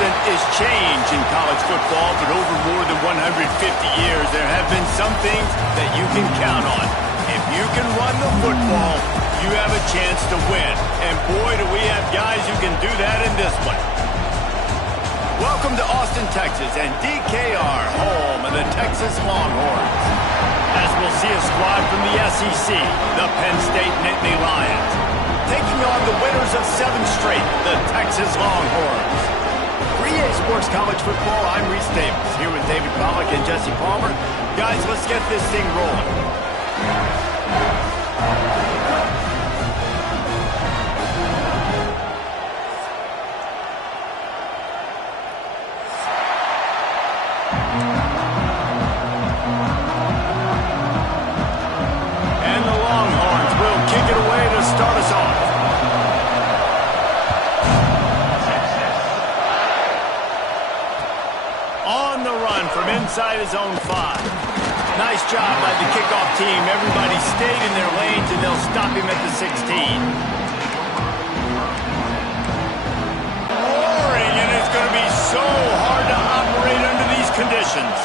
constant is change in college football, but over more than 150 years, there have been some things that you can count on. If you can run the football, you have a chance to win. And boy, do we have guys who can do that in this one. Welcome to Austin, Texas, and DKR, home of the Texas Longhorns. As we'll see a squad from the SEC, the Penn State Nittany Lions, taking on the winners of 7 straight, the Texas Longhorns. For EA Sports College Football, I'm Reese Davis, here with David Pollack and Jesse Palmer. Guys, let's get this thing rolling. And the Longhorns will kick it away to start us off. On the run from inside his own 5. Nice job by the kickoff team. Everybody stayed in their lanes, and they'll stop him at the 16. Roaring, and it's going to be so hard to operate under these conditions.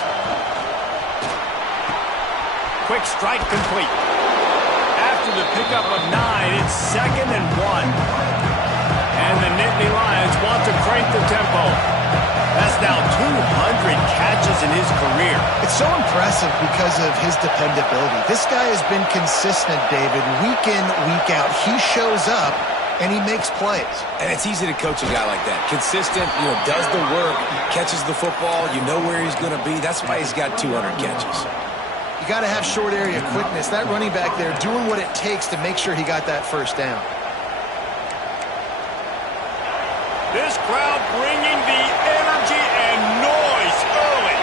Quick strike complete. After the pickup of 9, it's 2nd and 1. And the Nittany Lions want to crank the tempo. That's now 200 catches in his career. It's so impressive because of his dependability. This guy has been consistent, David, week in, week out. He shows up, and he makes plays. And it's easy to coach a guy like that. Consistent, does the work, catches the football, you know where he's going to be. That's why he's got 200 catches. You got to have short area quickness. That running back there doing what it takes to make sure he got that first down. This crowd bringing the energy and noise early.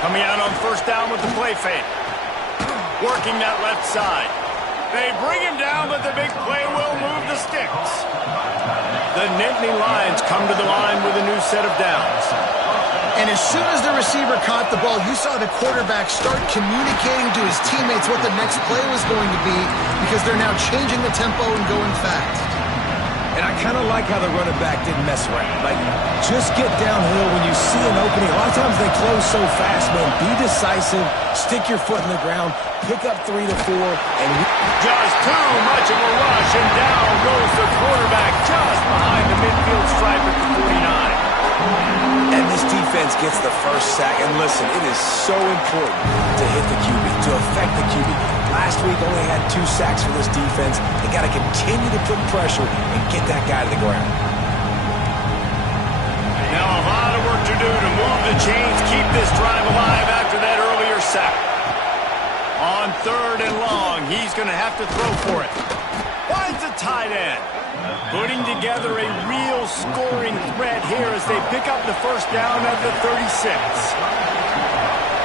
Coming out on first down with the play fake. Working that left side. They bring him down, but the big play will move the sticks. The Nittany Lions come to the line with a new set of downs. And as soon as the receiver caught the ball, you saw the quarterback start communicating to his teammates what the next play was going to be because they're now changing the tempo and going fast. And I kind of like how the running back didn't mess around. Like, just get downhill when you see an opening. A lot of times they close so fast, man. Be decisive, stick your foot in the ground, pick up 3 to 4, and just too much of a rush, and down goes the quarterback just behind the midfield stripe at the 49. And this defense gets the first sack. And listen, it is so important to hit the QB, to affect the QB. Last week only had 2 sacks for this defense. They got to continue to put pressure and get that guy to the ground. Now a lot of work to do to move the chains, keep this drive alive after that earlier sack. On 3rd and long, he's going to have to throw for it. Finds a tight end. Putting together a real scoring threat here as they pick up the first down at the 36.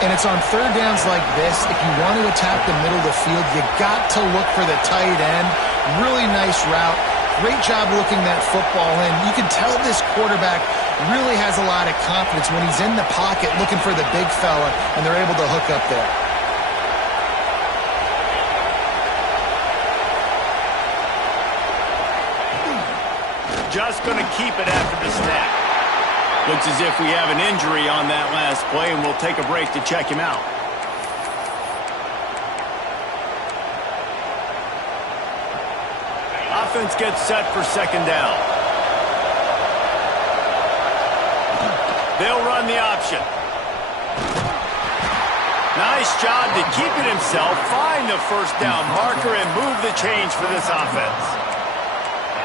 And it's on 3rd downs like this, if you want to attack the middle of the field, you got to look for the tight end. Really nice route. Great job looking that football in. You can tell this quarterback really has a lot of confidence when he's in the pocket looking for the big fella, and they're able to hook up there. Just going to keep it after the snap. Looks as if we have an injury on that last play, and we'll take a break to check him out. Offense gets set for 2nd down. They'll run the option. Nice job to keep it himself, find the first down marker, and move the chains for this offense.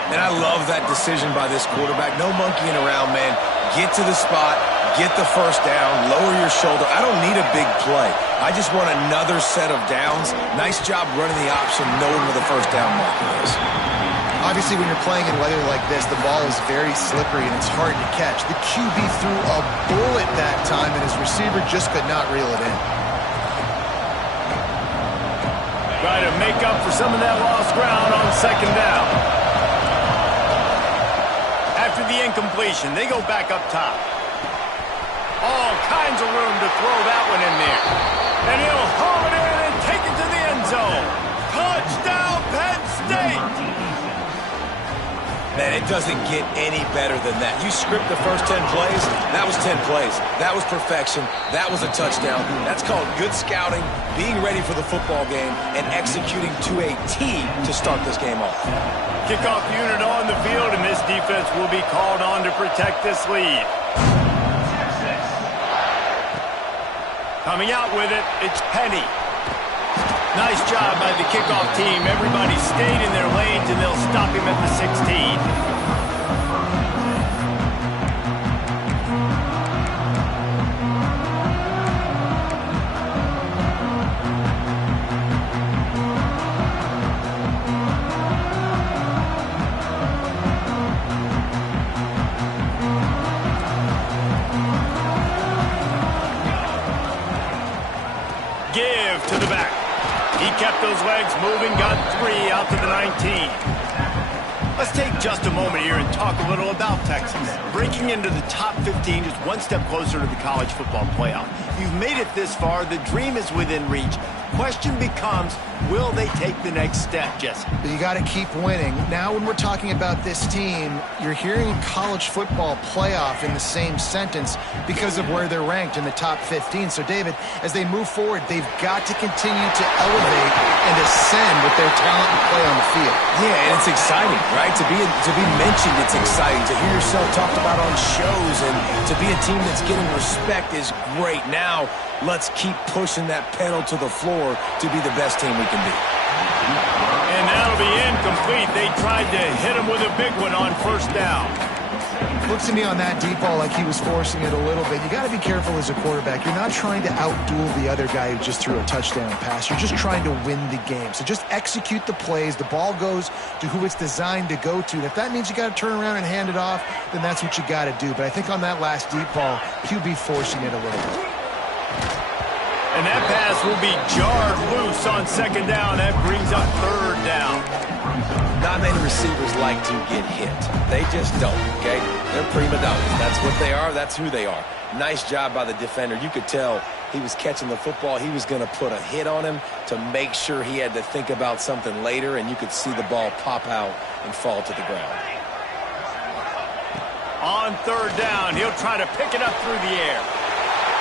And I love that decision by this quarterback. No monkeying around, man. Get to the spot, get the first down, lower your shoulder. I don't need a big play. I just want another set of downs. Nice job running the option, knowing where the first down marker is. Obviously, when you're playing in weather like this, the ball is very slippery and it's hard to catch. The QB threw a bullet that time, and his receiver just could not reel it in. Try to make up for some of that lost ground on 2nd down. After the incompletion, they go back up top. All kinds of room to throw that one in there. And he'll haul it in and take it to the end zone. Touchdown, Penn State! Man, it doesn't get any better than that. You script the first 10 plays, that was 10 plays. That was perfection. That was a touchdown. That's called good scouting, being ready for the football game, and executing to a T to start this game off. Kickoff unit on the field, and this defense will be called on to protect this lead. Coming out with it, it's Penny. Nice job by the kickoff team. Everybody stayed in their lanes, and they'll stop him at the 16. Give to the back. He kept those legs moving, got 3 out to the 19. Let's take just a moment here and talk a little about Texas. Breaking into the top 15 is one step closer to the college football playoff. You've made it this far. The dream is within reach. Question becomes, will they take the next step, Jesse? You got to keep winning. Now when we're talking about this team, you're hearing college football playoff in the same sentence because of where they're ranked in the top 15. So, David, as they move forward, they've got to continue to elevate and ascend with their talent and play on the field. Yeah, and it's exciting, right? To be mentioned, it's exciting. To hear yourself talked about on shows and to be a team that's getting respect is great. Now, let's keep pushing that pedal to the floor to be the best team we can be. And that'll be incomplete. They tried to hit him with a big one on first down. Looks to me on that deep ball like he was forcing it a little bit. You got to be careful as a quarterback. You're not trying to outduel the other guy who just threw a touchdown pass. You're just trying to win the game. So just execute the plays. The ball goes to who it's designed to go to. And if that means you got to turn around and hand it off, then that's what you got to do. But I think on that last deep ball, QB forcing it a little bit. And that pass will be jarred loose on second down. That brings up third down. Not many receivers like to get hit. They just don't, okay? They're prima donnas. That's what they are. That's who they are. Nice job by the defender. You could tell he was catching the football. He was going to put a hit on him to make sure he had to think about something later, and you could see the ball pop out and fall to the ground. On third down, he'll try to pick it up through the air.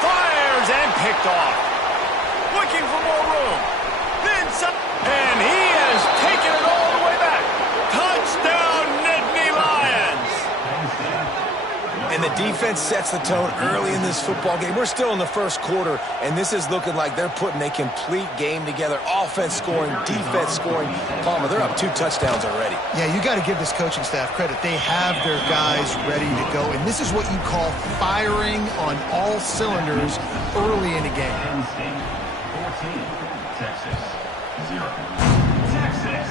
Fires and picked off. Looking for more room. Then some, and he has taken it all the way back. Touchdown, Nittany Lions. And the defense sets the tone early in this football game. We're still in the first quarter, and this is looking like they're putting a complete game together. Offense scoring, defense scoring. Palmer, they're up 2 touchdowns already. Yeah, you got to give this coaching staff credit. They have their guys ready to go, and this is what you call firing on all cylinders early in the game. Texas, 0. Texas.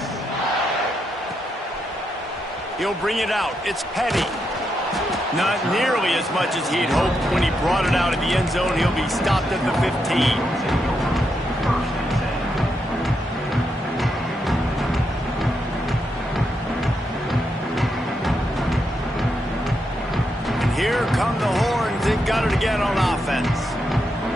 He'll bring it out. It's Petty. Not nearly as much as he'd hoped when he brought it out of the end zone. He'll be stopped at the 15. And here come the horns. They've got it again on offense.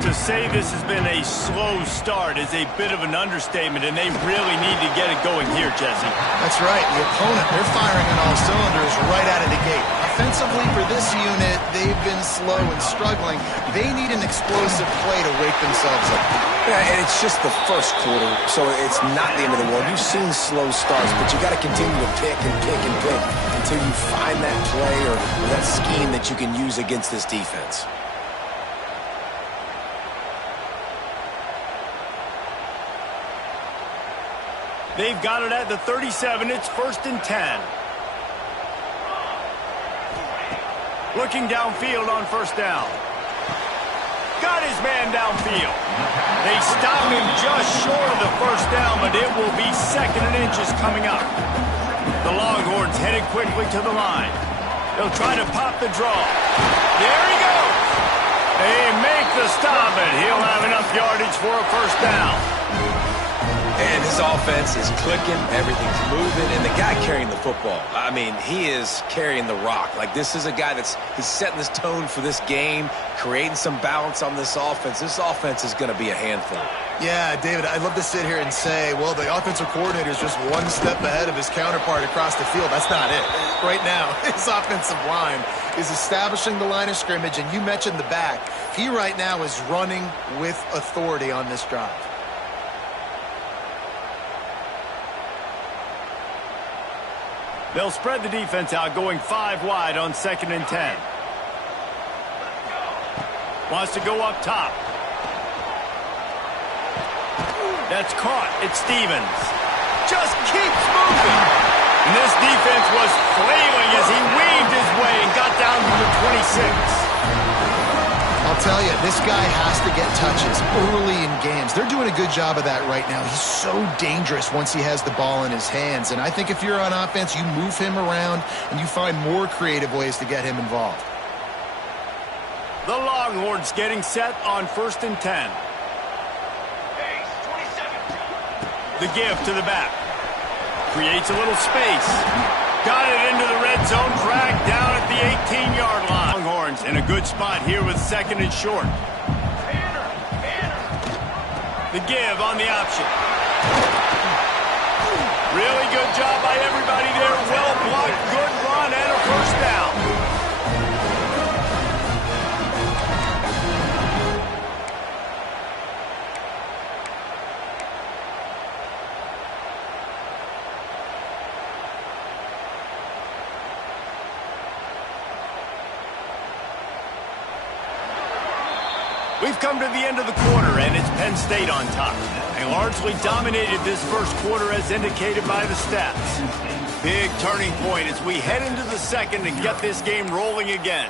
To say this has been a slow start is a bit of an understatement, and they really need to get it going here, Jesse. That's right. The opponent, they're firing on all cylinders right out of the gate. Offensively for this unit, they've been slow and struggling. They need an explosive play to wake themselves up. Yeah, and it's just the first quarter, so it's not the end of the world. You've seen slow starts, but you got to continue to pick and pick and pick until you find that play or that scheme that you can use against this defense. They've got it at the 37. It's 1st and 10. Looking downfield on first down. Got his man downfield. They stop him just short of the first down, but it will be 2nd and inches coming up. The Longhorns headed quickly to the line. They'll try to pop the draw. There he goes. They make the stop, and he'll have enough yardage for a first down. And his offense is clicking, everything's moving, and the guy carrying the football, I mean, he is carrying the rock. Like, this is a guy he's setting this tone for this game, creating some balance on this offense. This offense is going to be a handful. Yeah, David, I'd love to sit here and say, well, the offensive coordinator is just one step ahead of his counterpart across the field. That's not it. Right now, his offensive line is establishing the line of scrimmage, and you mentioned the back. He right now is running with authority on this drive. They'll spread the defense out, going 5 wide on 2nd and 10. Wants to go up top. That's caught. It's Stevens. Just keeps moving. And this defense was flailing as he weaved his way and got down to the 26. I'll tell you, this guy has to get touches early in games. They're doing a good job of that right now. He's so dangerous once he has the ball in his hands. And I think if you're on offense, you move him around and you find more creative ways to get him involved. The Longhorns getting set on 1st and 10. The give to the back. Creates a little space. Got it into the red zone. Dragged down at the 18-yard line. Longhorns in a good spot here with 2nd and short. The give on the option. Really good job by everybody there. Well blocked, good run, and a first down. We've come to the end of the quarter, and it's Penn State on top. They largely dominated this first quarter as indicated by the stats. Big turning point as we head into the second to get this game rolling again.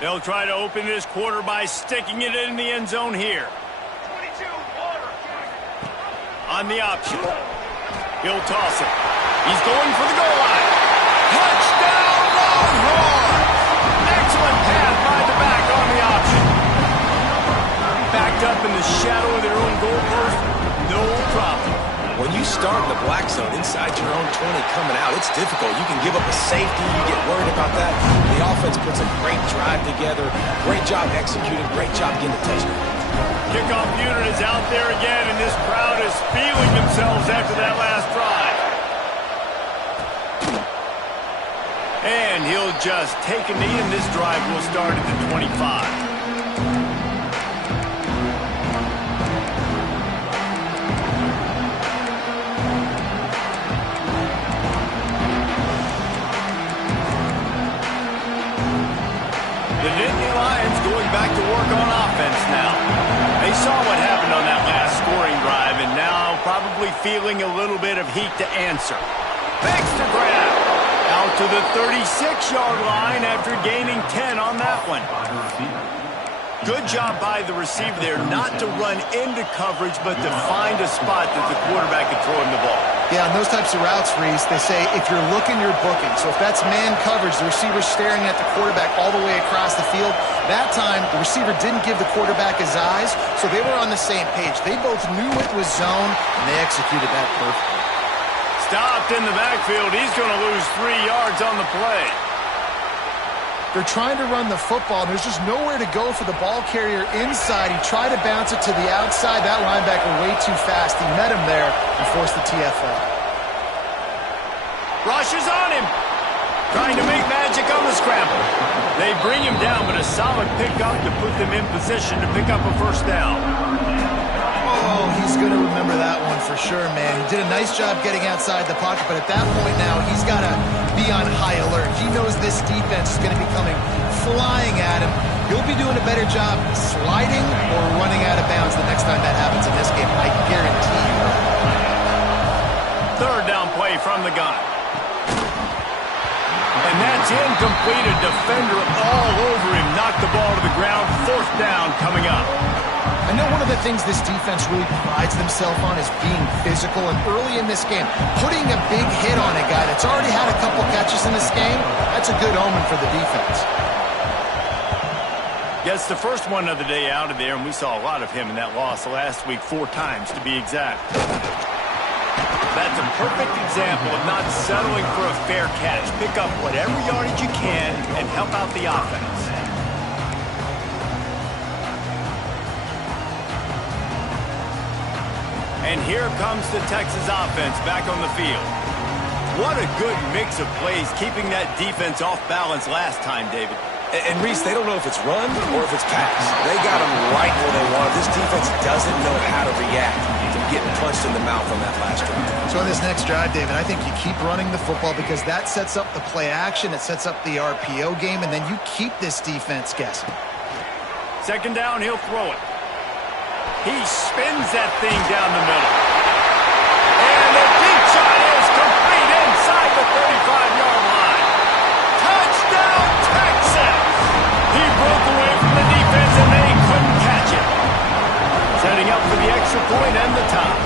They'll try to open this quarter by sticking it in the end zone here. 22, water. On the option. He'll toss it. He's going for the goal line. Touchdown, Longhorns! Excellent pass by the back on the option. Backed up in the shadow of their own goalpost, no problem. When you start in the black zone inside your own 20 coming out, it's difficult. You can give up a safety. You get worried about that. The offense puts a great drive together. Great job executing. Great job getting a touchdown. Kickoff unit is out there again, and this crowd is feeling themselves after that last drive. And he'll just take a knee, and this drive will start at the 25. The Nittany Lions going back to work on offense now. They saw what happened on that last scoring drive, and now probably feeling a little bit of heat to answer. Makes the grab. Out to the 36-yard line after gaining 10 on that one. Good job by the receiver there not to run into coverage, but to find a spot that the quarterback could throw him the ball. Yeah, on those types of routes, Reese, they say if you're looking, you're booking. So if that's man coverage, the receiver's staring at the quarterback all the way across the field. That time, the receiver didn't give the quarterback his eyes, so they were on the same page. They both knew it was zone, and they executed that perfectly. Stopped in the backfield. He's going to lose 3 yards on the play. They're trying to run the football, and there's just nowhere to go for the ball carrier inside. He tried to bounce it to the outside. That linebacker way too fast. He met him there and forced the TFL. Rush is on him. Trying to make magic on the scramble. They bring him down, but a solid pickup to put them in position to pick up a first down. Oh, he's going to remember that one for sure, man. He did a nice job getting outside the pocket, but at that point now, he's got to be on high alert. He knows this defense is going to be coming flying at him. He'll be doing a better job sliding or running out of bounds the next time that happens in this game. I guarantee you. Third down play from the gun. And that's incomplete. A defender all over him. Knocked the ball to the ground. Fourth down coming up. I know one of the things this defense really prides themselves on is being physical, and early in this game, putting a big hit on a guy that's already had a couple catches in this game, that's a good omen for the defense. Gets the first one of the day out of there, and we saw a lot of him in that loss last week, 4 times to be exact. That's a perfect example of not settling for a fair catch. Pick up whatever yardage you can and help out the offense. And here comes the Texas offense back on the field. What a good mix of plays, keeping that defense off balance last time, David. And Reese, they don't know if it's run or if it's pass. They got them right where they want. This defense doesn't know how to react to getting punched in the mouth on that last drive. So in this next drive, David, I think you keep running the football because that sets up the play action, it sets up the RPO game, and then you keep this defense guessing. Second down, he'll throw it. He spins that thing down the middle. And the deep shot is complete inside the 35-yard line. Touchdown, Texas! He broke away from the defense and they couldn't catch it. Setting up for the extra point and the tie.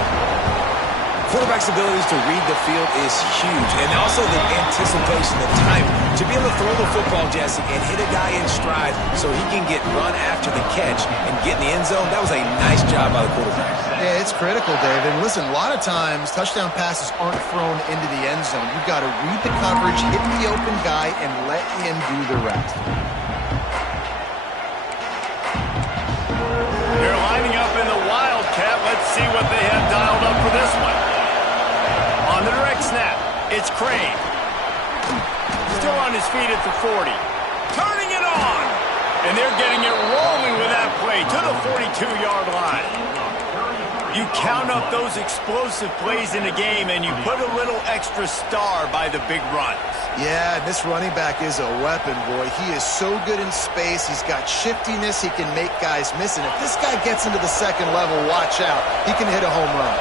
Quarterback's abilities to read the field is huge, and also the anticipation, the time to be able to throw the football, Jesse, and hit a guy in stride so he can get run after the catch and get in the end zone. That was a nice job by the quarterback. Yeah, it's critical, David. And listen, a lot of times touchdown passes aren't thrown into the end zone. You've got to read the coverage, hit the open guy, and let him do the rest. They're lining up in the Wildcat. Let's see what they have dialed up for this one. On the direct snap, it's Crane. Still on his feet at the 40. Turning it on. And they're getting it rolling with that play to the 42-yard line. You count up those explosive plays in a game, and you put a little extra star by the big runs. Yeah, this running back is a weapon, boy. He is so good in space. He's got shiftiness. He can make guys miss. And if this guy gets into the second level, watch out. He can hit a home run.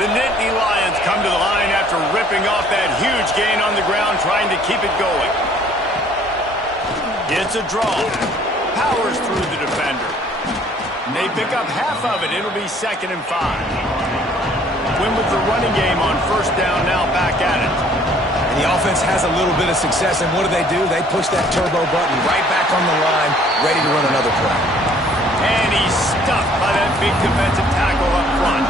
The Nittany Lions come to the line after ripping off that huge gain on the ground, trying to keep it going. It's a draw. Powers through the defender. They pick up half of it. It'll be 2nd and 5. Win with the running game on first down, now back at it. And the offense has a little bit of success, and what do? They push that turbo button right back on the line, ready to run another play. And he's stuffed by that big defensive tackle up front.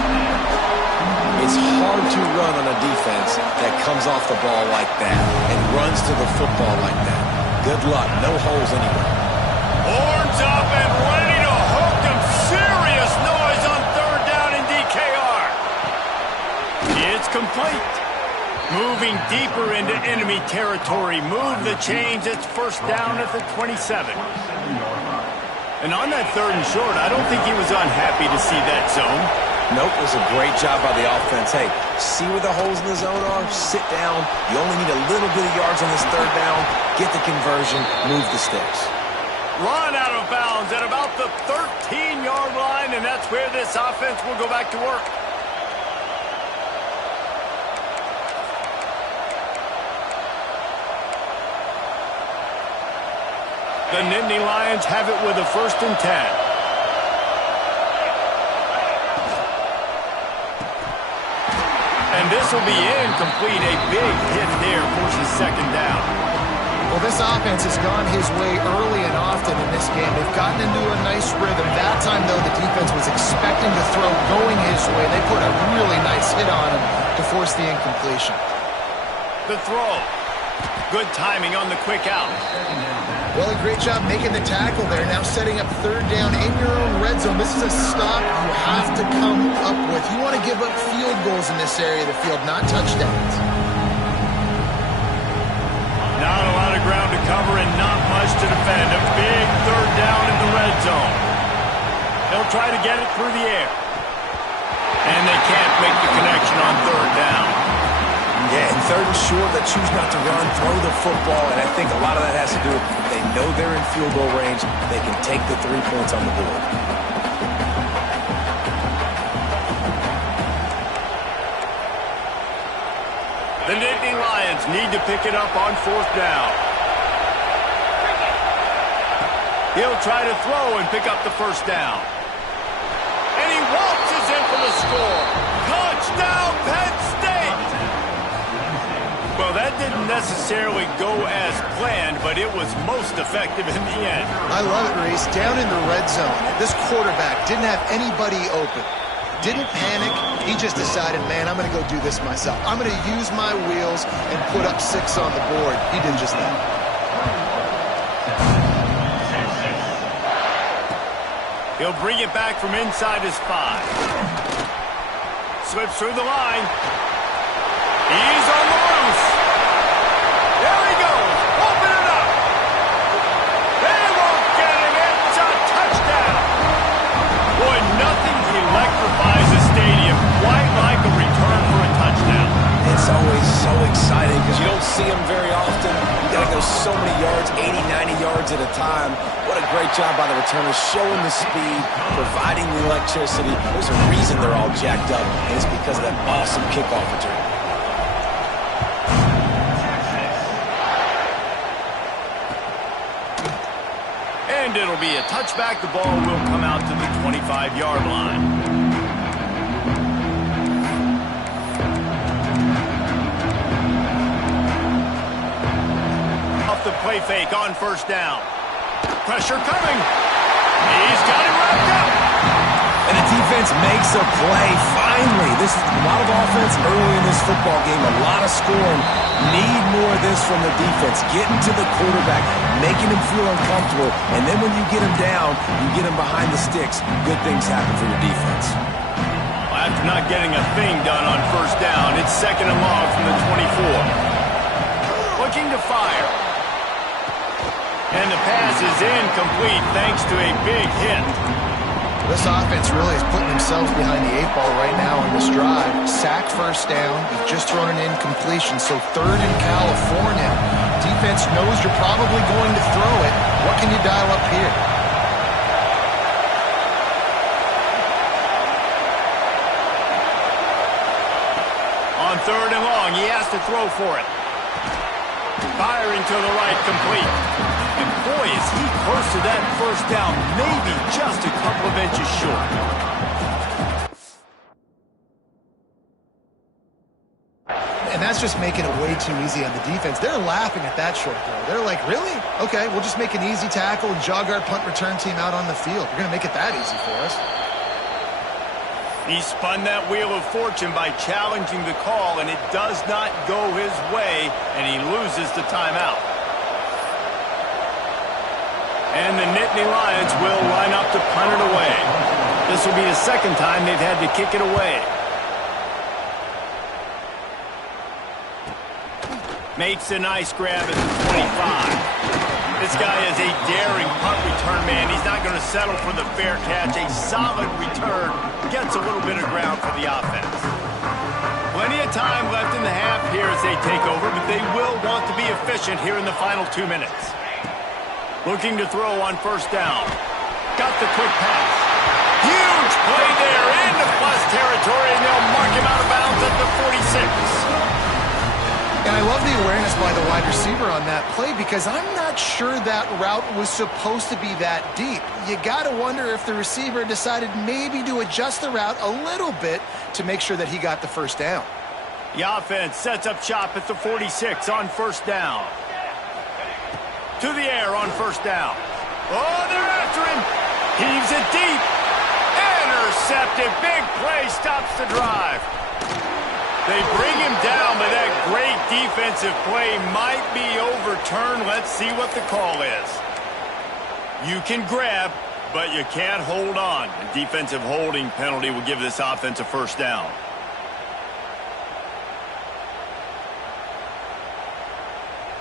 It's hard to run on a defense that comes off the ball like that and runs to the football like that. Good luck. No holes anywhere. Horns up and ready to hook them. Serious noise on 3rd down in DKR. It's complete. Moving deeper into enemy territory. Move the chains. It's 1st down at the 27. And on that 3rd and short, I don't think he was unhappy to see that zone. Nope, it was a great job by the offense. Hey, see where the holes in the zone are? Sit down. You only need a little bit of yards on this 3rd down. Get the conversion. Move the sticks. Run out of bounds at about the 13-yard line, and that's where this offense will go back to work. The Nittany Lions have it with a 1st and 10. And this will be incomplete. A big hit there forces 2nd down. Well, this offense has gone his way early and often in this game. They've gotten into a nice rhythm. That time, though, the defense was expecting the throw going his way. They put a really nice hit on him to force the incompletion. The throw. Good timing on the quick out. Well, a great job making the tackle there. Now setting up 3rd down in your own red zone. This is a stop you have to come up with. You want to give up field goals in this area of the field, not touchdowns. Not a lot of ground to cover and not much to defend. A big 3rd down in the red zone. They'll try to get it through the air. And they can't make the connection on 3rd down. Yeah, and 3rd and short, they choose not to run, throw the football, and I think a lot of that has to do with they know they're in field goal range. They can take the 3 points on the board. The Nittany Lions need to pick it up on 4th down. He'll try to throw and pick up the 1st down. And he waltzes in for the score. Touchdown, Penn State! Well, that didn't didn't necessarily go as planned, but it was most effective in the end. I love it, Reese. Down in the red zone, this quarterback didn't have anybody open. Didn't panic. He just decided, man, I'm going to go do this myself. I'm going to use my wheels and put up 6 on the board. He did just that. He'll bring it back from inside his 5. Slips through the line. He's on the loose. There he goes. Open it up. They won't get him. It's a touchdown. Boy, nothing electrifies a stadium quite like a return for a touchdown. It's always so exciting because you don't see them very often. You got to go so many yards, 80, 90 yards at a time. What a great job by the returners, showing the speed, providing the electricity. There's a reason they're all jacked up, and it's because of that awesome kickoff return. And it'll be a touchback. The ball will come out to the 25-yard line. Off the play fake on first down. Pressure coming. He's got him wrapped up. And the defense makes a play. Finally, this is a lot of offense early in this football game, a lot of scoring. Need more of this from the defense. Getting to the quarterback, making him feel uncomfortable, and then when you get him down, you get him behind the sticks. Good things happen for your defense. Well, after not getting a thing done on first down, it's 2nd and long from the 24. Looking to fire. And the pass is incomplete thanks to a big hit. This offense really is putting themselves behind the 8 ball right now on this drive. Sack first down. You've just thrown an incompletion, so 3rd in California. Defense knows you're probably going to throw it. What can you dial up here? On 3rd and long, he has to throw for it. Firing to the right, complete. And boy, is he close to that first down, maybe just a couple of inches short. And that's just making it way too easy on the defense. They're laughing at that short throw. They're like, really? Okay, we'll just make an easy tackle and jog our punt return team out on the field. You're going to make it that easy for us. He spun that wheel of fortune by challenging the call, and it does not go his way, and he loses the timeout. And the Nittany Lions will line up to punt it away. This will be the 2nd time they've had to kick it away. Makes a nice grab at the 25. This guy is a daring punt return man. He's not going to settle for the fair catch. A solid return gets a little bit of ground for the offense. Plenty of time left in the half here as they take over, but they will want to be efficient here in the final 2 minutes. Looking to throw on first down. Got the quick pass. Huge play there into plus territory, and they'll mark him out of bounds at the 46. And I love the awareness by the wide receiver on that play because I'm not sure that route was supposed to be that deep. You got to wonder if the receiver decided maybe to adjust the route a little bit to make sure that he got the first down. The offense sets up shop at the 46 on first down. To the air on first down. Oh, they're after him. Heaves it deep. Intercepted. Big play stops the drive. They bring him down, but that great defensive play might be overturned. Let's see what the call is. You can grab, but you can't hold on. A defensive holding penalty will give this offense a first down.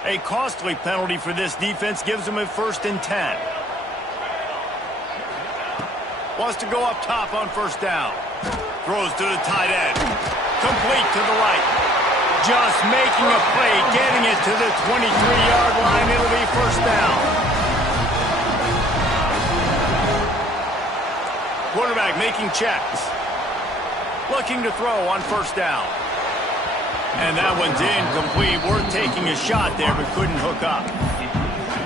A costly penalty for this defense gives them a 1st and 10. Wants to go up top on first down. Throws to the tight end. Complete to the right. Just making a play, getting it to the 23-yard line. It'll be first down. Quarterback making checks. Looking to throw on first down. And that one's incomplete. We're taking a shot there, but couldn't hook up.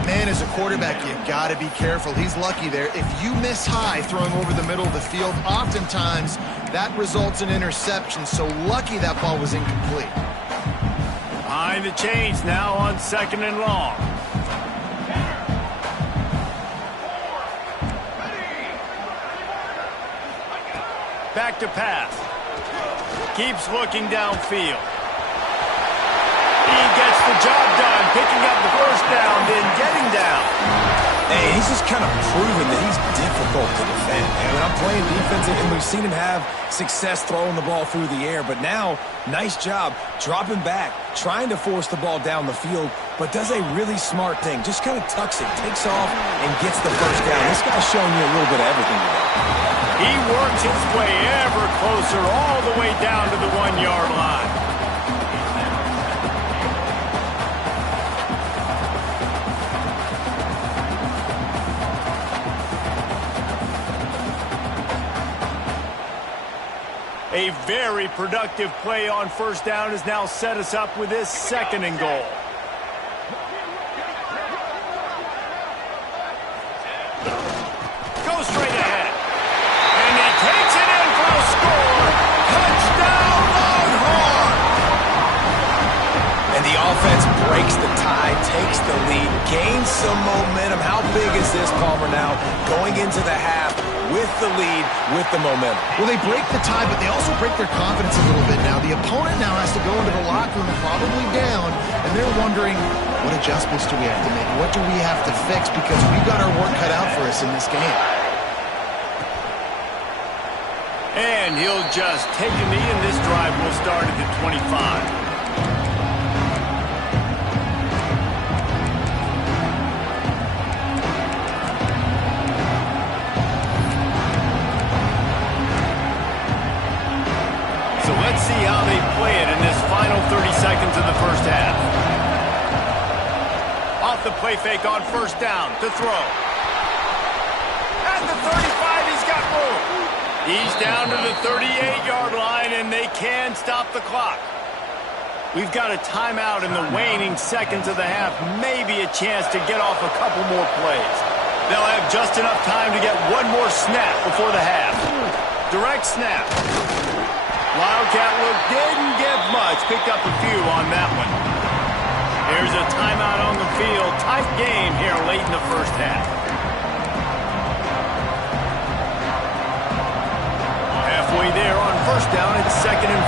Man, as a quarterback, you've got to be careful. He's lucky there. If you miss high throwing over the middle of the field, oftentimes that results in interception. So lucky that ball was incomplete. Behind Trying to change now on 2nd and long. Back to pass. Keeps looking downfield. He gets the job done, picking up the first down, then getting down. Hey, he's just kind of proven that he's difficult to defend. And when I'm playing defense, and we've seen him have success throwing the ball through the air, but now, nice job dropping back, trying to force the ball down the field, but does a really smart thing. Just kind of tucks it, takes off, and gets the first down. This guy's showing you a little bit of everything today. He works his way ever closer all the way down to the 1-yard line. A very productive play on first down has now set us up with this 2nd and goal. Goes straight ahead. And he takes it in for a score. Touchdown, Longhorn! And the offense breaks the tie, takes the lead, gains some momentum. How big is this, Palmer, now? Going into the half with the lead, with the momentum. Well, they break the tie, but they also break their confidence a little bit now. The opponent now has to go into the locker room probably down, and they're wondering, what adjustments do we have to make? What do we have to fix? Because we've got our work cut out for us in this game. And he'll just take a knee, and this drive will start at the 25. Let's see how they play it in this final 30 seconds of the first half. Off the play fake on first down to throw. At the 35, he's got room. He's down to the 38-yard line, and they can stop the clock. We've got a timeout in the waning seconds of the half, maybe a chance to get off a couple more plays. They'll have just enough time to get one more snap before the half. Direct snap. Wildcat look didn't get much. Picked up a few on that one. Here's a timeout on the field. Tight game here late in the first half. Halfway there on first down, it's 2nd and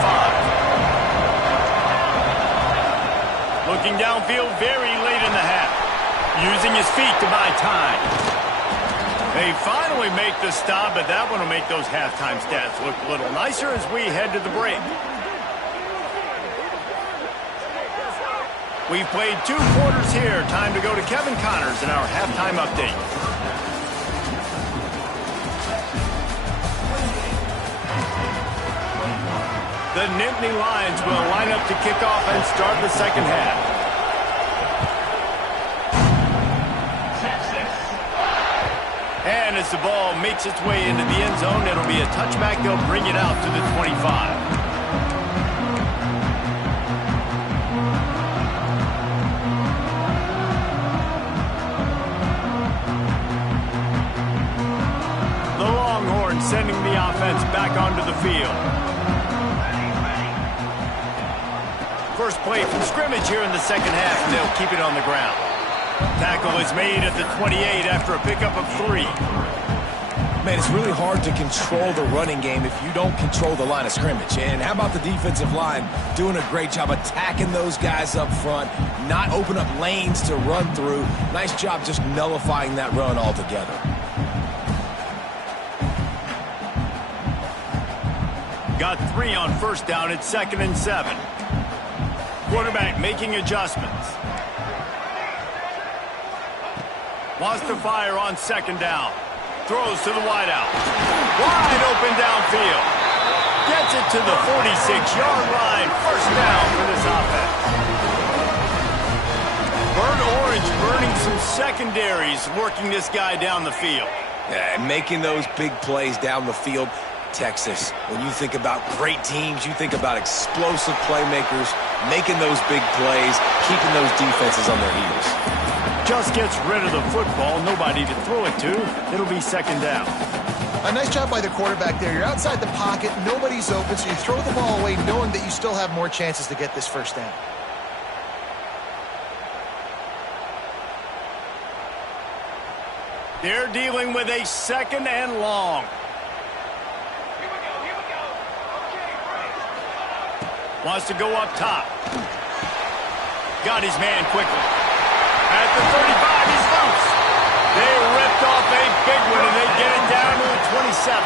5. Looking downfield very late in the half. Using his feet to buy time. They finally make the stop, but that one will make those halftime stats look a little nicer as we head to the break. We've played 2 quarters here. Time to go to Kevin Connors in our halftime update. The Nittany Lions will line up to kick off and start the second half. And as the ball makes its way into the end zone, it'll be a touchback. They'll bring it out to the 25. The Longhorns sending the offense back onto the field. First play from scrimmage here in the second half, and they'll keep it on the ground. Tackle is made at the 28 after a pickup of 3. Man, it's really hard to control the running game if you don't control the line of scrimmage. And how about the defensive line doing a great job attacking those guys up front, not open up lanes to run through. Nice job just nullifying that run altogether. Got 3 on first down. It's 2nd and 7. Quarterback making adjustments. Wants to fire on 2nd down. Throws to the wideout. Wide open downfield. Gets it to the 46-yard line. First down for this offense. Burnt Orange burning some secondaries, working this guy down the field. Yeah, making those big plays down the field. Texas, when you think about great teams, you think about explosive playmakers, making those big plays, keeping those defenses on their heels. Just gets rid of the football, nobody to throw it to. It'll be 2nd down. A nice job by the quarterback there. You're outside the pocket, nobody's open, so you throw the ball away knowing that you still have more chances to get this first down. They're dealing with a 2nd and long. Here we go. Okay, break. Wants to go up top. Got his man quickly. At the 35, he's loose. They ripped off a big one, and they get it down to the 27.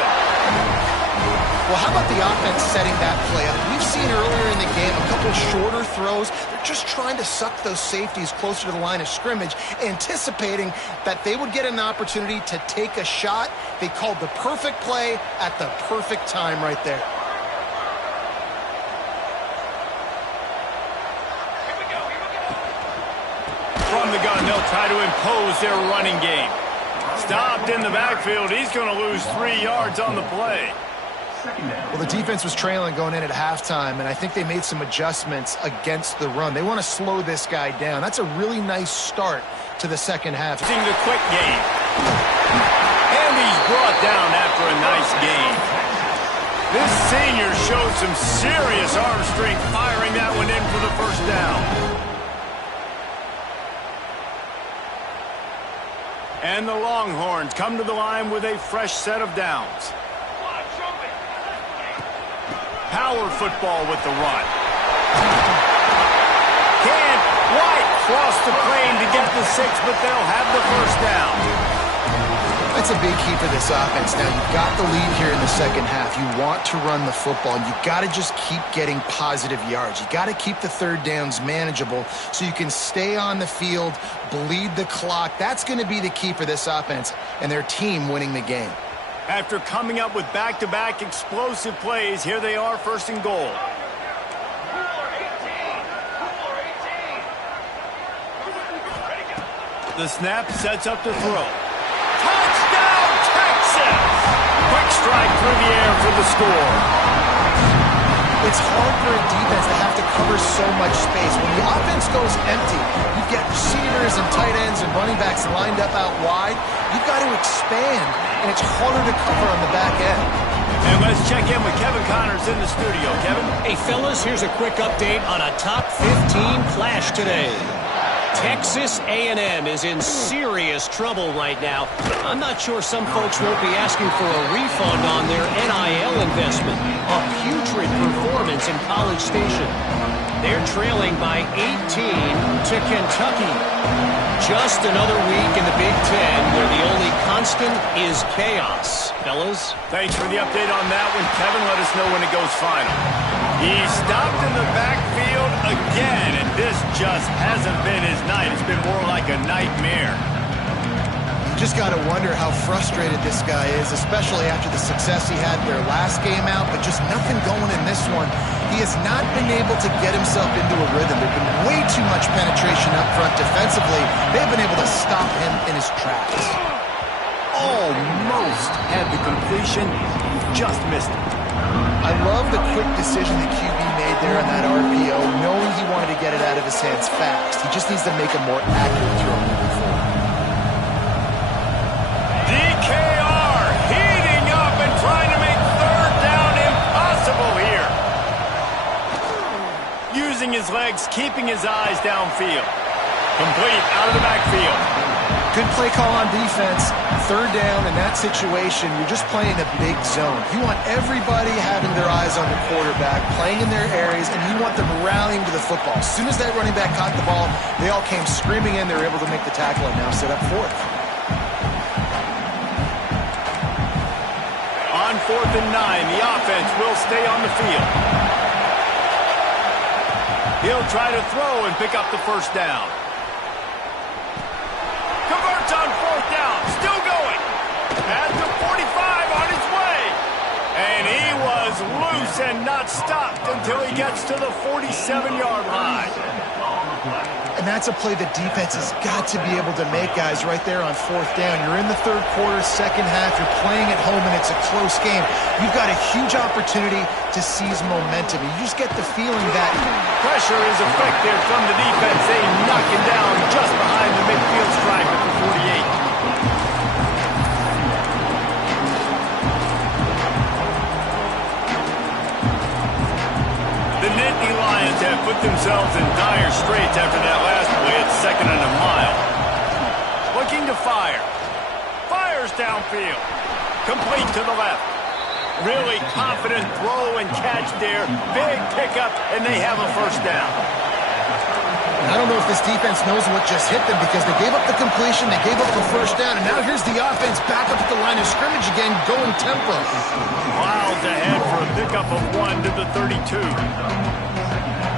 Well, how about the offense setting that play up? We've seen earlier in the game a couple shorter throws. They're just trying to suck those safeties closer to the line of scrimmage, anticipating that they would get an opportunity to take a shot. They called the perfect play at the perfect time right there. Here we go. From the gun, they'll try to impose their running game. Stopped in the backfield. He's going to lose 3 yards on the play. Well, the defense was trailing going in at halftime, and I think they made some adjustments against the run. They want to slow this guy down. That's a really nice start to the second half. Using the quick game. And he's brought down after a nice gain. This senior showed some serious arm strength firing that one in for the first down. And the Longhorns come to the line with a fresh set of downs. Power football with the run. Can't quite cross the plane to get the 6, but they'll have the first down. That's a big key for this offense. Now, you've got the lead here in the second half. You want to run the football, and you've got to just keep getting positive yards. You've got to keep the third downs manageable so you can stay on the field, bleed the clock. That's going to be the key for this offense and their team winning the game. After coming up with back-to-back explosive plays, here they are, 1st and goal. The snap sets up to throw. Touchdown, Texas! Quick strike through the air for the score. It's hard for a defense to have to cover so much space. When the offense goes empty, you get receivers and tight ends and running backs lined up out wide. You've got to expand, and it's harder to cover on the back end. And let's check in with Kevin Connors in the studio. Kevin? Hey, fellas, here's a quick update on a top 15 clash today. Texas A&M is in serious trouble right now. I'm not sure some folks won't be asking for a refund on their NIL investment. A putrid performance in College Station. They're trailing by 18 to Kentucky. Just another week in the Big Ten where the only constant is chaos. Fellas? Thanks for the update on that one, Kevin. Let us know when it goes final. He stopped in the backfield again, and this just hasn't been his night. It's been more like a nightmare. You just got to wonder how frustrated this guy is, especially after the success he had their last game out, but just nothing going in this one. He has not been able to get himself into a rhythm. There's been way too much penetration up front defensively. They've been able to stop him in his tracks. Almost had the completion, just missed it. I love the quick decision the QB made there on that RPO, knowing he wanted to get it out of his hands fast. He just needs to make a more accurate throw moving forward. DKR heating up and trying to make 3rd down impossible here. Using his legs, keeping his eyes downfield. Complete out of the backfield. Good play call on defense. 3rd down in that situation, you're just playing a big zone. You want everybody having their eyes on the quarterback, playing in their areas, and you want them rallying to the football. As soon as that running back caught the ball, they all came screaming in. They were able to make the tackle and now set up 4th. On 4th and 9, the offense will stay on the field. He'll try to throw and pick up the first down. Converts on 4th down, still going. At the 45 on his way. And he was loose and not stopped until he gets to the 47-yard line. And that's a play the defense has got to be able to make, guys, right there on 4th down. You're in the 3rd quarter, second half. You're playing at home, and it's a close game. You've got a huge opportunity to seize momentum. You just get the feeling that pressure is effective from the defense. They knock him down just behind the midfield stripe at the 48. The Nittany Lions have put themselves in dire straits after that last play at 2nd and a mile. Looking to fire. fires downfield. Complete to the left. Really confident throw and catch there. Big pickup, and they have a first down. I don't know if this defense knows what just hit them because they gave up the completion, they gave up the first down, and now here's the offense back up at the line of scrimmage again, going tempo. Miles ahead for a pickup of 1 to the 32.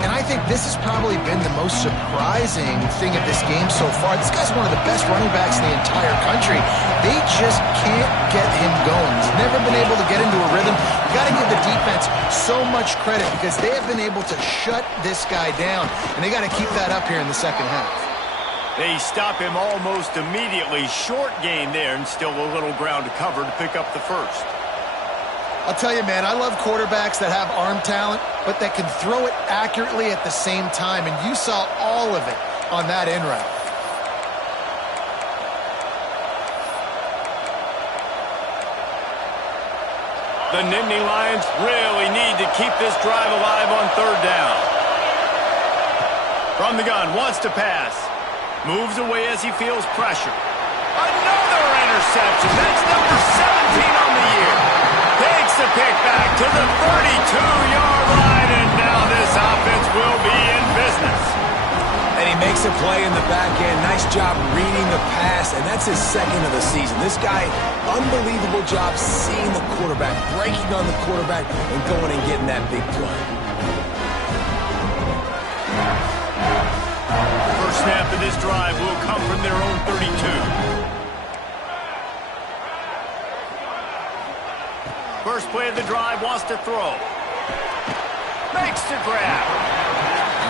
And I think this has probably been the most surprising thing of this game so far. This guy's one of the best running backs in the entire country. They just can't get him going. He's never been able to get into a rhythm. You got to give the defense so much credit because they have been able to shut this guy down, and they got to keep that up here in the second half. They stop him almost immediately. Short gain there, and still a little ground to cover to pick up the first. I'll tell you, man, I love quarterbacks that have arm talent, but that can throw it accurately at the same time, and you saw all of it on that in route. The Nittany Lions really need to keep this drive alive on third down. From the gun, wants to pass. Moves away as he feels pressure. Another interception. That's number 17 on the year. Takes the pick back to the 32-yard line, and now this offense will be in business. And he makes a play in the back end. Nice job reading the pass, and that's his second of the season. This guy, unbelievable job seeing the quarterback, breaking on the quarterback, and going and getting that big play. First snap of this drive will come from their own 32. First play of the drive, wants to throw. Makes the grab.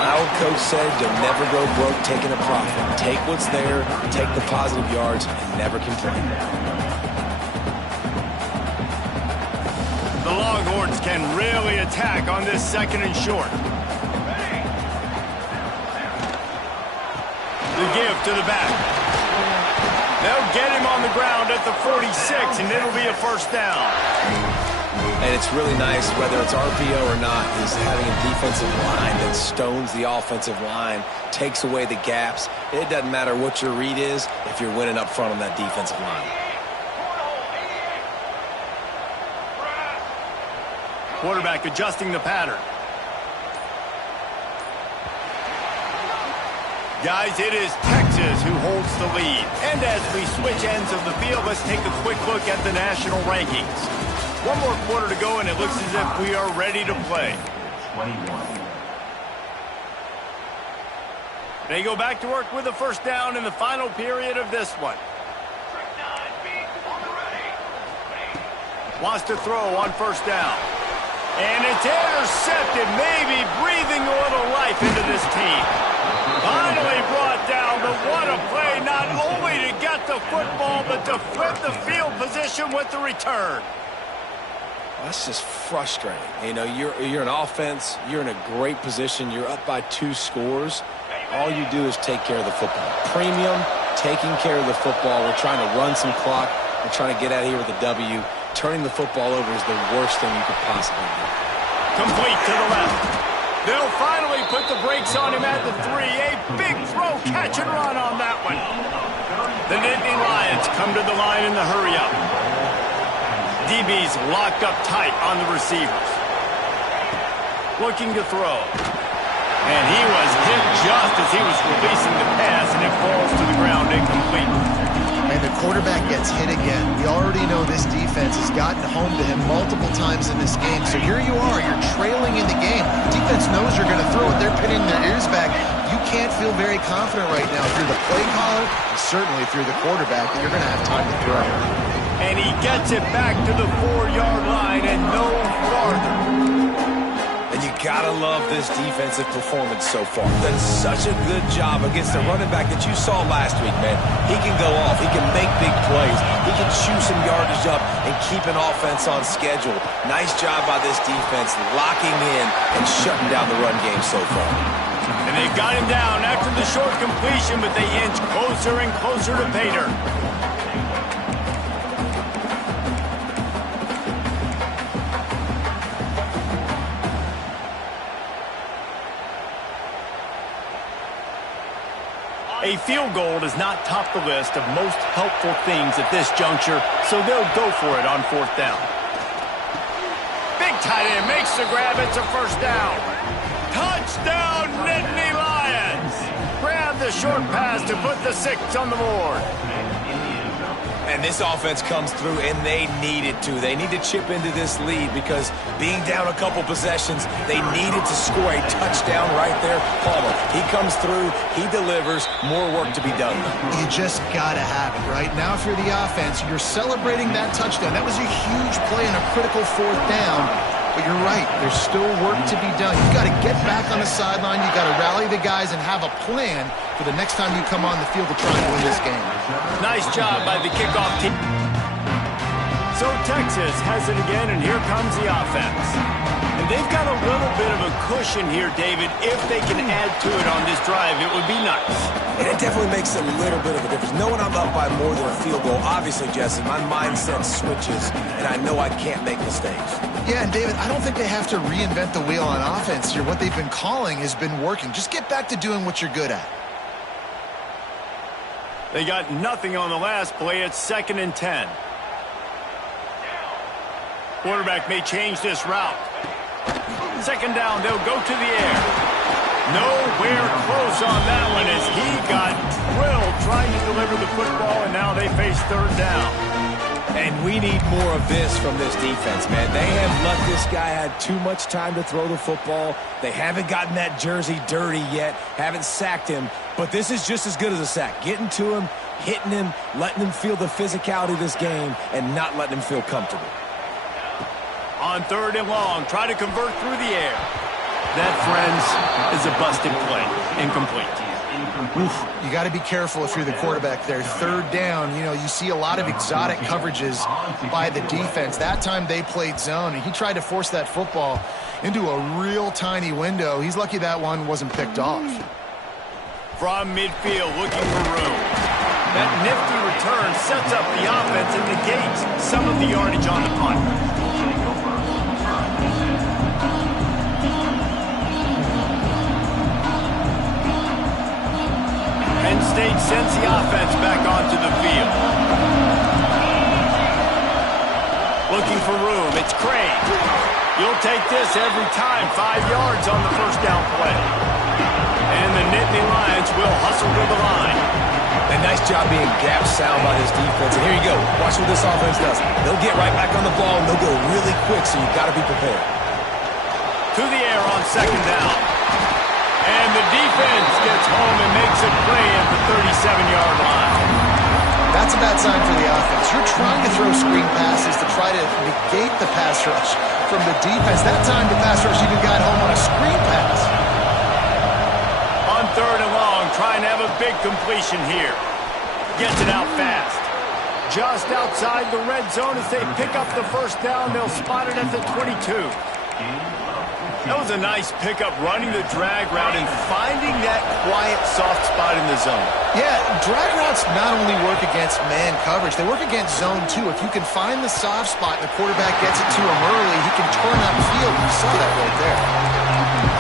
My old coach said you'll never go broke taking a profit. Take what's there, take the positive yards, and never complain. The Longhorns can really attack on this second and short. The give to the back. They'll get him on the ground at the 46, and it'll be a first down. And it's really nice, whether it's RPO or not, is having a defensive line that stones the offensive line, takes away the gaps. It doesn't matter what your read is if you're winning up front on that defensive line. Quarterback adjusting the pattern. Guys, it is Texas who holds the lead. And as we switch ends of the field, let's take a quick look at the national rankings. One more quarter to go, and it looks as if we are ready to play. 21. They go back to work with a first down in the final period of this one. Wants to throw on first down. And it's intercepted, maybe breathing a little life into this team. Finally brought down, but what a play, not only to get the football, but to flip the field position with the return. That's just frustrating. You know, you're an offense, you're in a great position, you're up by 2 scores. All you do is take care of the football. Premium, taking care of the football. We're trying to run some clock. We're trying to get out of here with a W. Turning the football over is the worst thing you could possibly do. Complete to the left. They'll finally put the brakes on him at the 3. A big throw, catch and run on that one. The Nittany Lions come to the line in the hurry-up. DB's locked up tight on the receivers. Looking to throw. And he was hit just as he was releasing the pass, and it falls to the ground incomplete. And the quarterback gets hit again. We already know this defense has gotten home to him multiple times in this game. So here you are, you're trailing in the game. Defense knows you're going to throw it. They're pinning their ears back. You can't feel very confident right now through the play caller and certainly through the quarterback that you're going to have time to throw. And he gets it back to the 4-yard line and no farther. And you gotta love this defensive performance so far. Done such a good job against the running back that you saw last week, man. He can go off. He can make big plays. He can chew some yardage up and keep an offense on schedule. Nice job by this defense locking in and shutting down the run game so far. And they got him down after the short completion, but they inch closer and closer to pay dirt. A field goal does not top the list of most helpful things at this juncture, so they'll go for it on 4th down. Big tight end makes the grab. It's a first down. Touchdown, Nittany Lions! Grab the short pass to put the 6 on the board. And this offense comes through, and they needed to. They need to chip into this lead because being down a couple possessions, they needed to score a touchdown right there. Palmer, he comes through, he delivers, more work to be done. You just got to have it, right? Now if you're the offense, you're celebrating that touchdown. That was a huge play and a critical 4th down. But you're right, there's still work to be done. You've got to get back on the sideline. You've got to rally the guys and have a plan for the next time you come on the field to try and win this game. Nice job by the kickoff team. So Texas has it again, and here comes the offense. And they've got a little bit of a cushion here, David. If they can add to it on this drive, it would be nice. And it definitely makes a little bit of a difference. Knowing I'm up by more than a field goal, obviously, Jesse, my mindset switches, and I know I can't make mistakes. Yeah, and David, I don't think they have to reinvent the wheel on offense here. What they've been calling has been working. Just get back to doing what you're good at. They got nothing on the last play. It's 2nd and 10. Quarterback may change this route. 2nd down, they'll go to the air. Nowhere close on that one as he got drilled trying to deliver the football, and now they face 3rd down. And we need more of this from this defense, man. They have let this guy have too much time to throw the football. They haven't gotten that jersey dirty yet, haven't sacked him. But this is just as good as a sack. Getting to him, hitting him, letting him feel the physicality of this game, and not letting him feel comfortable. On 3rd and long, try to convert through the air. That, friends, is a busted play. Incomplete. Oof, you got to be careful if you're the quarterback there. 3rd down, you see a lot of exotic coverages by the defense. That time they played zone, and he tried to force that football into a real tiny window. He's lucky that one wasn't picked off. From midfield, looking for room. That nifty return sets up the offense and negates some of the yardage on the punt. Penn State sends the offense back onto the field. Looking for room. It's Craig. You'll take this every time. 5 yards on the 1st down play. And the Nittany Lions will hustle to the line. A nice job being gap sound by this defense. And here you go. Watch what this offense does. They'll get right back on the ball, and they'll go really quick, so you've got to be prepared. To the air on 2nd down. And the defense gets home and makes a play at the 37-yard line. That's a bad sign for the offense. You're trying to throw screen passes to try to negate the pass rush from the defense. That time the pass rush even got home on a screen pass. On 3rd and long, trying to have a big completion here. Gets it out fast. Just outside the red zone as they pick up the 1st down. They'll spot it at the 22. That was a nice pickup, running the drag route and finding that quiet, soft spot in the zone. Yeah, drag routes not only work against man coverage, they work against zone too. If you can find the soft spot and the quarterback gets it to him early, he can turn upfield. You saw that right there.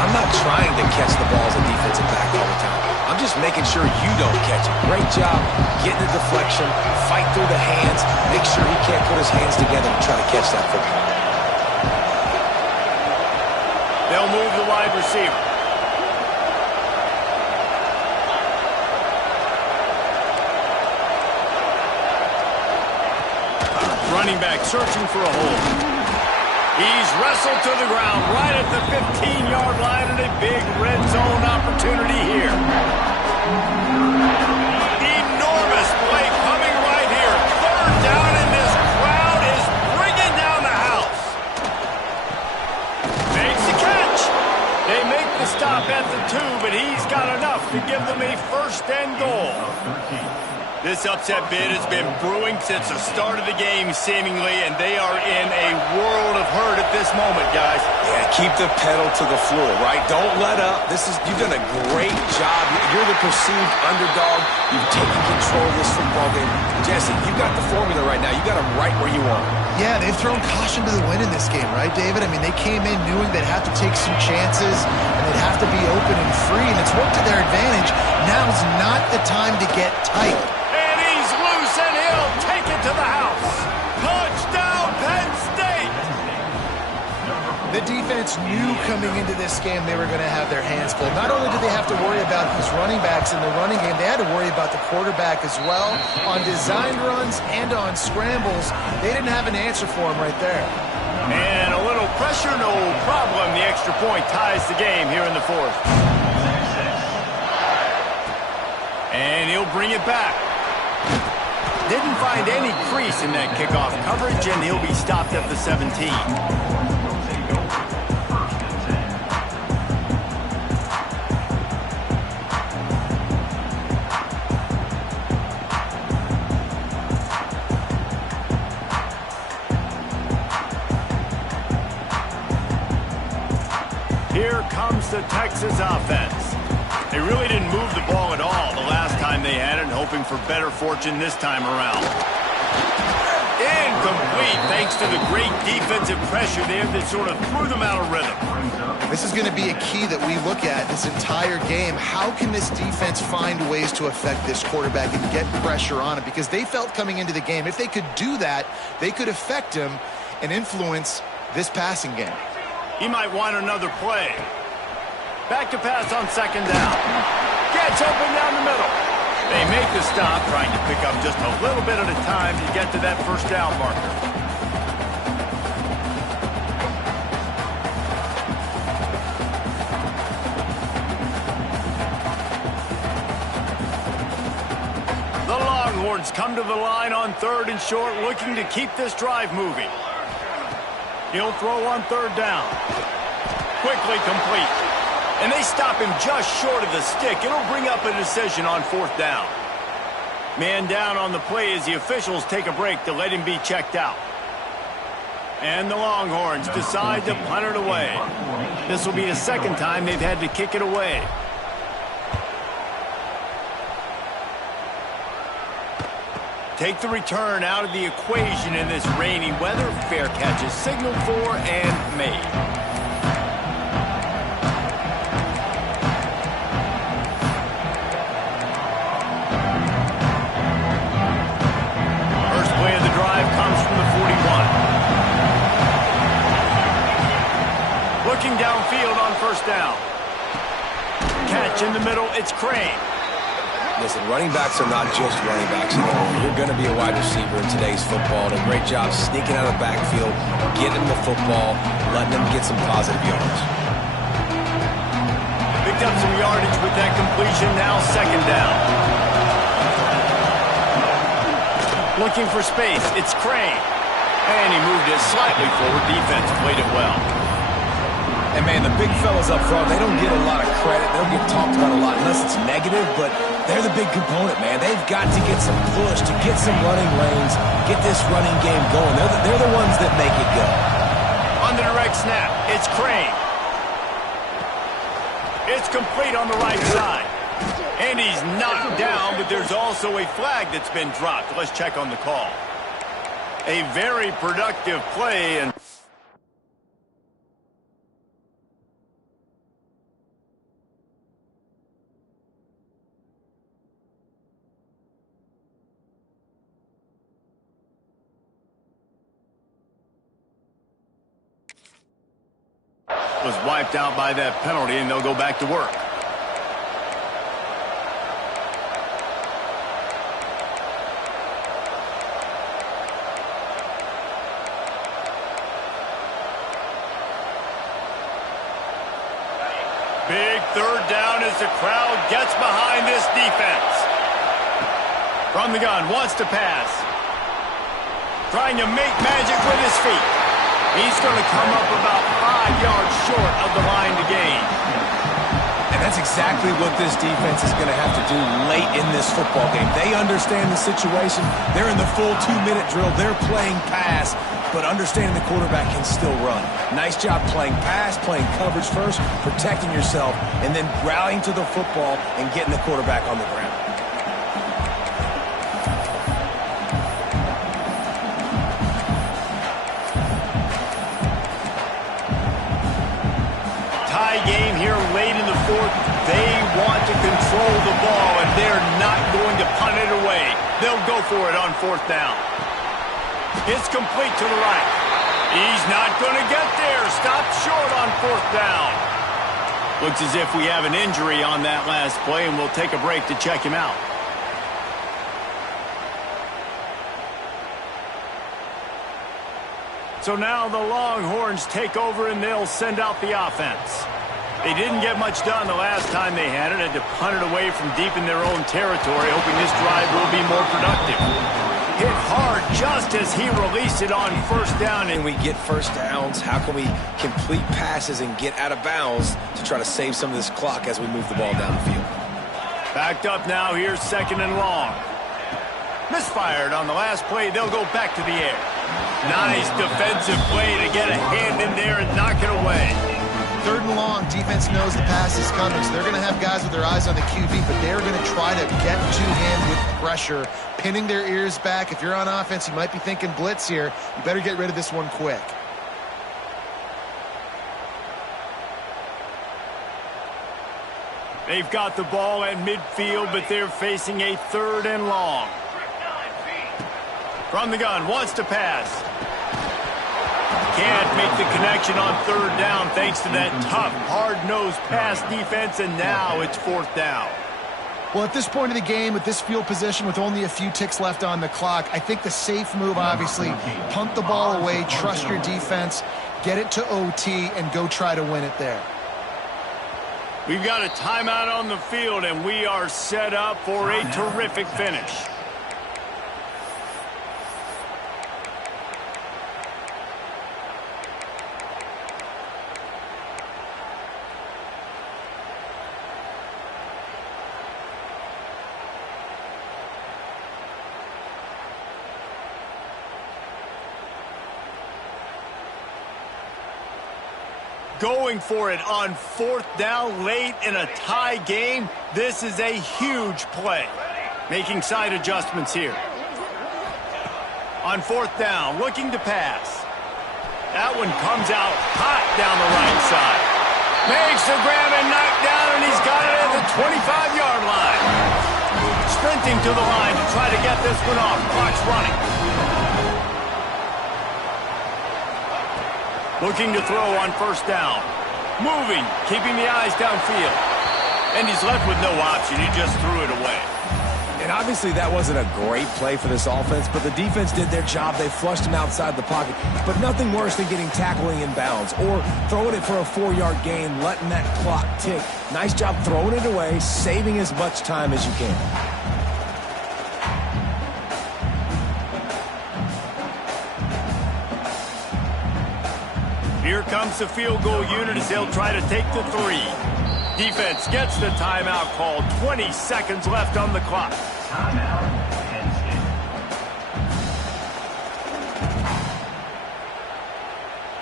I'm not trying to catch the ball as a defensive back all the time. I'm just making sure you don't catch it. Great job getting the deflection, fight through the hands, make sure he can't put his hands together and try to catch that football. They'll move the wide receiver. Running back searching for a hole. He's wrestled to the ground right at the 15-yard line, and a big red zone opportunity here. Enormous play coming right here. 3rd down, and this crowd is bringing down the house. Makes the catch. They make the stop at the 2, but he's got enough to give them a 1st and goal. This upset bid has been brewing since the start of the game, seemingly, and they are in a world of hurt at this moment, guys. Yeah, keep the pedal to the floor, right? Don't let up. You've done a great job. You're the perceived underdog. You've taken control of this football game. Jesse, you've got the formula right now. You got them right where you want them. Yeah, they've thrown caution to the wind in this game, right, David? I mean, they came in knowing they'd have to take some chances, and they'd have to be open and free, and it's worked to their advantage. Now's not the time to get tight. And he's loose, and he'll take it to the house. Touchdown, Penn State! The defense knew coming into this game they were going to have their hands full. Not only did they have to worry about his running backs in the running game, they had to worry about the quarterback as well. On designed runs and on scrambles, they didn't have an answer for him right there. And a little pressure, no problem. The extra point ties the game here in the fourth. And he'll bring it back. Didn't find any crease in that kickoff coverage, and he'll be stopped at the 17. Here comes the Texas offense. They really didn't move the ball at all the last time they had it, hoping for better fortune this time around. Incomplete, thanks to the great defensive pressure there that sort of threw them out of rhythm. This is going to be a key that we look at this entire game. How can this defense find ways to affect this quarterback and get pressure on him? Because they felt coming into the game, if they could do that, they could affect him and influence this passing game. He might want another play. Back to pass on second down. Gets open down the middle. They make the stop, trying to pick up just a little bit at a time to get to that first down marker. The Longhorns come to the line on third and short, looking to keep this drive moving. He'll throw on third down. Quickly complete. And they stop him just short of the stick. It'll bring up a decision on fourth down. Man down on the play as the officials take a break to let him be checked out. And the Longhorns decide to punt it away. This will be the second time they've had to kick it away. Take the return out of the equation in this rainy weather. Fair catch is signaled for and made. Looking downfield on first down. Catch in the middle, it's Crane. Listen, running backs are not just running backs anymore. You're going to be a wide receiver in today's football. And a great job sneaking out of the backfield, getting them the football, letting them get some positive yards. Picked up some yardage with that completion, now second down. Looking for space, it's Crane. And he moved it slightly forward. Defense played it well. And, man, the big fellas up front, they don't get a lot of credit. They don't get talked about a lot unless it's negative, but they're the big component, man. They've got to get some push, to get some running lanes, get this running game going. They're the ones that make it go. On the direct snap, it's Crane. It's complete on the right side. And he's knocked down, but there's also a flag that's been dropped. Let's check on the call. A very productive play, and was wiped out by that penalty, and they'll go back to work. Big third down as the crowd gets behind this defense. From the gun, wants to pass. Trying to make magic with his feet. He's going to come up about 5 yards short of the line to gain. And That's exactly what this defense is going to have to do late in this football game. They understand the situation. They're in the full 2-minute drill. They're playing pass, but understanding the quarterback can still run. Nice job playing pass, playing coverage first, protecting yourself, and then rallying to the football and getting the quarterback on the ground. Game here late in the fourth. They want to control the ball, and they're not going to punt it away. They'll go for it on 4th down. It's complete to the right. He's not going to get there. Stop short on 4th down. Looks as if we have an injury on that last play, and we'll take a break to check him out. So now the Longhorns take over, and they'll send out the offense. They didn't get much done the last time they had it. Had to punt it away from deep in their own territory, hoping this drive will be more productive. Hit hard just as he released it on 1st down. And we get 1st downs. How can we complete passes and get out of bounds to try to save some of this clock as we move the ball down the field? Backed up now. Here's 2nd and long. Misfired on the last play. They'll go back to the air. Nice defensive play to get a hand in there and knock it away. 3rd and long, defense knows the pass is coming, so they're going to have guys with their eyes on the QB, but they're going to try to get to him with pressure, pinning their ears back. If you're on offense, you might be thinking blitz here. You better get rid of this one quick. They've got the ball at midfield, but they're facing a 3rd and long. From the gun, wants to pass. Can't make the connection on 3rd down thanks to that tough, hard-nosed pass defense, and now it's 4th down. Well, at this point of the game, with this field position, with only a few ticks left on the clock, I think the safe move, obviously, punt the ball away, trust your defense, get it to OT, and go try to win it there. We've got a timeout on the field, and we are set up for a terrific finish. Going for it on 4th down late in a tie game. This is a huge play. Making side adjustments here. On 4th down, looking to pass. That one comes out hot down the right side. Makes the grab and knock down, and he's got it at the 25-yard line. Sprinting to the line to try to get this one off. Clock's running. Looking to throw on 1st down. Moving, keeping the eyes downfield. And he's left with no option. He just threw it away. And obviously that wasn't a great play for this offense, but the defense did their job. They flushed him outside the pocket. But nothing worse than getting tackling in bounds or throwing it for a 4-yard gain, letting that clock tick. Nice job throwing it away, saving as much time as you can. Here comes the field goal unit as they'll try to take the 3. Defense gets the timeout called. 20 seconds left on the clock. Timeout.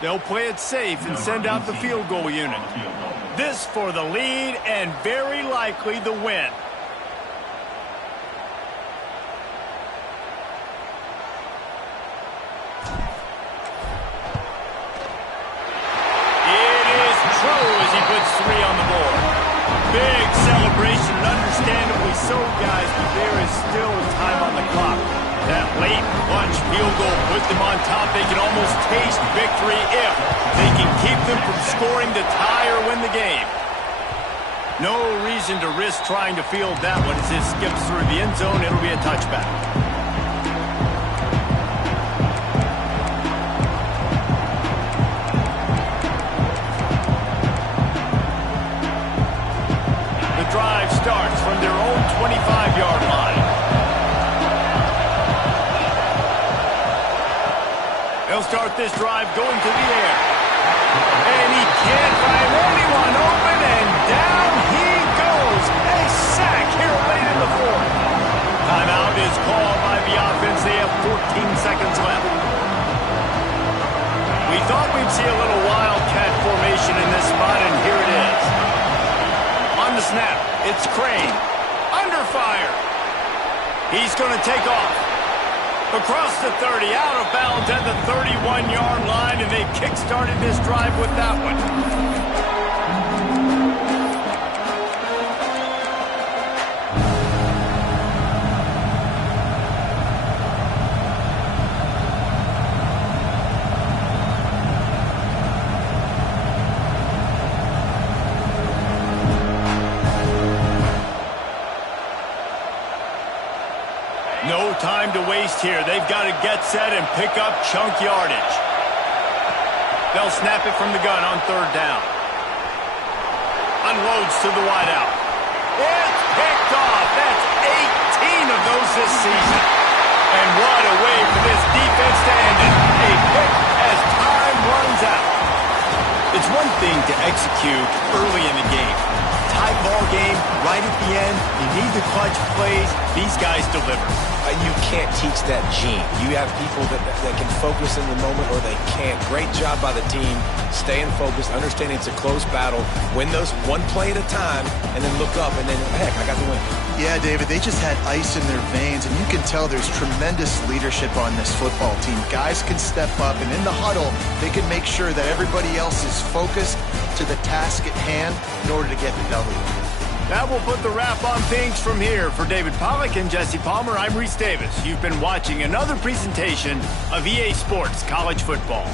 They'll play it safe and send out the field goal unit. This for the lead and very likely the win. Big celebration, and understandably so, guys, but there is still time on the clock. That late lunch field goal put them on top. They can almost taste victory if they can keep them from scoring to tie or win the game. No reason to risk trying to field that one as it skips through the end zone. It'll be a touchback. Drive starts from their own 25-yard line. They'll start this drive going to the air. And he can't find anyone open, and down he Timeout is called by the offense. They have 14 seconds left. We thought we'd see a little wildcat formation in this spot, and here it is. On the snap, it's Crane. Under fire. He's going to take off. Across the 30, out of bounds at the 31-yard line, and they kick-started this drive with that one. No time to waste here. They've got to get set and pick up chunk yardage. They'll snap it from the gun on third down. Unloads to the wideout. It's picked off. That's 18 of those this season. And what a way for this defense to end it. A pick as time runs out. It's one thing to execute early in the game. Tie ball game, right at the end, you need the clutch plays. These guys deliver. You can't teach that gene. You have people that can focus in the moment or they can't. Great job by the team, staying focused, understanding it's a close battle, win those one play at a time, and then look up, and then, heck, I got the win. Yeah, David, they just had ice in their veins, and you can tell there's tremendous leadership on this football team. Guys can step up, and in the huddle, they can make sure that everybody else is focused to the task at hand in order to get the W. That will put the wrap on things from here. For David Pollack and Jesse Palmer, I'm Reese Davis. You've been watching another presentation of EA Sports College Football.